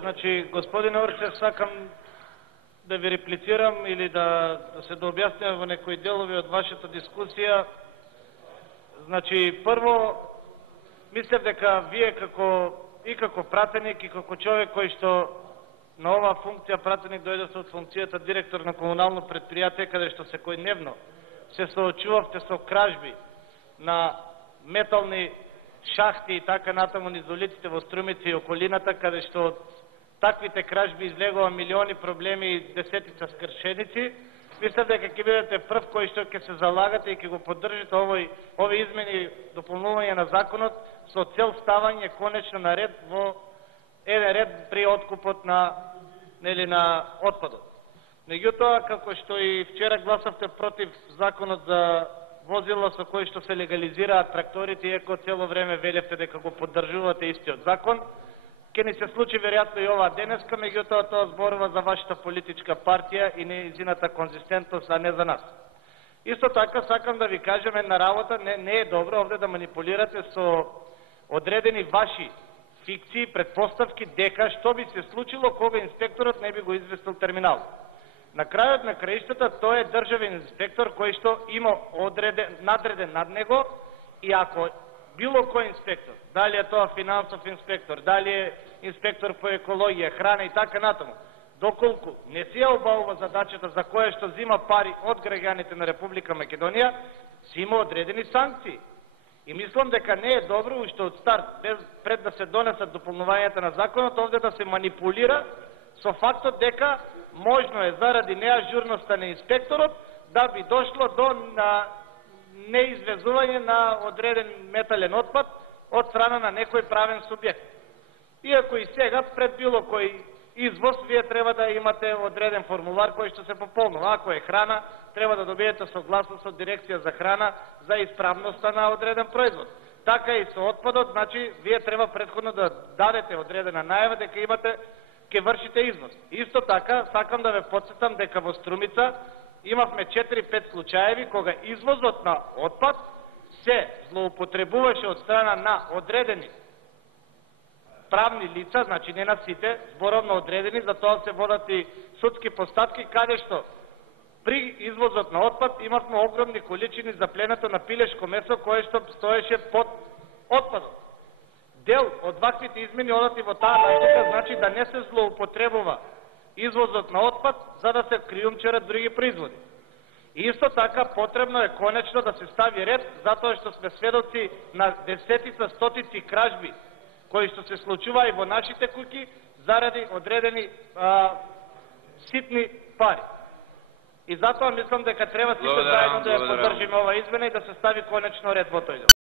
Значи, господин Орчев, сакам да ви реплицирам или да се дообјасням во некои делови од вашата дискусија. Значи, прво, мислев дека вие како пратеник и како човек кој што на оваа функција пратеник дојдете од функцијата директор на комунално предпријатие, каде што секојдневно се соочувавте со кражби на метални шахти и така натаму низ улиците во Струмица и околината, каде што од таквите кражби излегува милиони проблеми и десетица скршеници. Мислам дека ќе бидете прв кој што ќе се залагате и ќе го поддржите овие измени и дополнување на законот со цел ставање конечно на ред во еден ред при откупот на отпадот. Меѓутоа, како што и вчера гласавте против законот за возила со кои што се легализираат тракторите, иако цело време велевте дека го поддржувате истиот закон, ќе ни се случи веројатно и оваа денеска, меѓутоа тоа зборува за вашата политичка партија и нејзината конзистентност, а не за нас. Исто така сакам да ви кажем една работа, не е добро овде да манипулирате со одредени ваши фикции, предпоставки дека што би се случило кога инспекторот не би го известил терминал. На крајот на краиштата тој е државен инспектор кој што има надреден над него, и ако било кој инспектор, дали е тоа финансов инспектор, дали е инспектор по екологија, храна и така натаму, доколку не си ја обавува задачата за која што зима пари од граѓаните на Република Македонија, си има одредени санкции. И мислам дека не е добро уште од старт, пред да се донесат дополнувањата на законот, овде да се манипулира со фактот дека можно е заради неажурноста на инспекторот да би дошло до неизвезување на одреден метален отпад од страна на некој правен субјект. Иако и сега, пред било кој извоз, вие треба да имате одреден формулар кој што се пополнува. Ако е храна, треба да добиете согласност од дирекција за храна за исправноста на одреден производ. Така и со отпадот, значи, вие треба претходно да дадете одредена најава дека ќе вршите износ. Исто така, сакам да ве потсетам дека во Струмица имавме 4-5 случаеви кога извозот на отпад се злоупотребуваше од страна на одредени правни лица, значи не на сите, зборов на одредени, за тоа се водат и судски постапки, каде што при извозот на отпад имавме огромни количини запленато на пилешко месо кое што стоеше под отпадот. Дел од ваквите измени одат и во таа насока, значи да не се злоупотребува извозот на отпад за да се криумчарат други производи. И исто така потребно е конечно да се стави ред, затоа што сме сведоци на десетица, стотици кражби кои што се случува и во нашите куќи заради одредени ситни пари. И затоа мислам дека треба сите заедно да ја поддржиме ова измена и да се стави конечно ред во тој дел.